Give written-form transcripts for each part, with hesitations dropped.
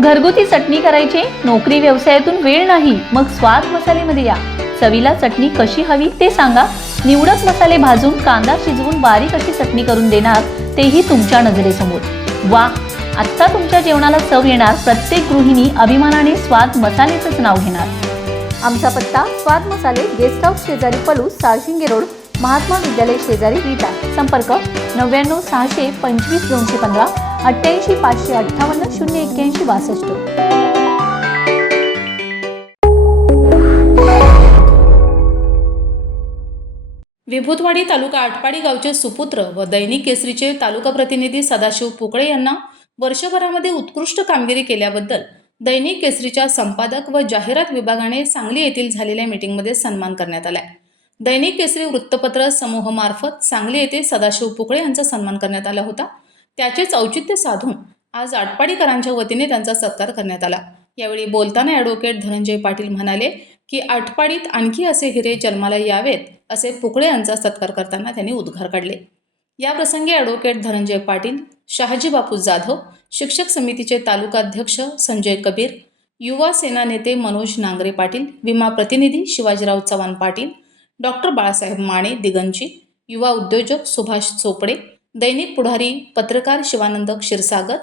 घरगुती चटणी करायची, नोकरी व्यवसायातून वेळ नाही, मग स्वाद मसालेमध्ये या. चवीला चटणी कशी हवी ते सांगा. निवडक मसाले भाजून, कांदा शिजवून बारीक अशी चटणी करून देणार, तेही तुमच्या नजरेसमोर. वा, आत्ता तुमच्या जेवणाला चव येणार. प्रत्येक गृहिणी अभिमानाने स्वाद मसालेचंच नाव घेणार. आमचा पत्ता: स्वाद मसाले, गेस्ट हाऊस शेजारी पलूस, साळशिंगे रोड, महात्मा विद्यालय शेजारी विटा. संपर्क 99 600 25 215 88 558 081 62. विभूतवाडी तालुका आटपाडी गावचे सुपुत्र व दैनिक केसरीचे तालुका प्रतिनिधी सदाशिव पुकळे यांना वर्षभरामध्ये उत्कृष्ट कामगिरी केल्याबद्दल दैनिक केसरीच्या संपादक व जाहिरात विभागाने सांगली येथील झालेल्या मीटिंगमध्ये सन्मान करण्यात आला. दैनिक केसरी वृत्तपत्र समूहामार्फत सांगली येथे सदाशिव पुकळे यांचा सन्मान करण्यात आला होता. त्याचेच औचित्य साधून आज आटपाडीकरांच्या वतीने त्यांचा सत्कार करण्यात आला. यावेळी बोलताना ॲडव्होकेट धनंजय पाटील म्हणाले की आटपाडीत आणखी असे हिरे जन्माला यावेत असे पुकळे यांचा सत्कार करताना त्यांनी उद्गार काढले. याप्रसंगी ॲडव्होकेट धनंजय पाटील, शहाजी बापू जाधव, शिक्षक समितीचे तालुका अध्यक्ष संजय कबीर, युवा सेना नेते मनोज नांगरे पाटील, विमा प्रतिनिधी शिवाजीराव चव्हाण पाटील, डॉक्टर बाळासाहेब माने दिगंची, युवा उद्योजक सुभाष चोपडे, दैनिक पुढारी पत्रकार शिवानंद क्षीरसागर,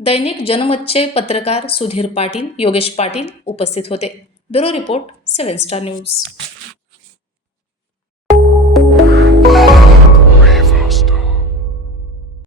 दैनिक जनमतचे पत्रकार सुधीर पाटील, योगेश पाटील उपस्थित होते. Bureau report, 7 star news.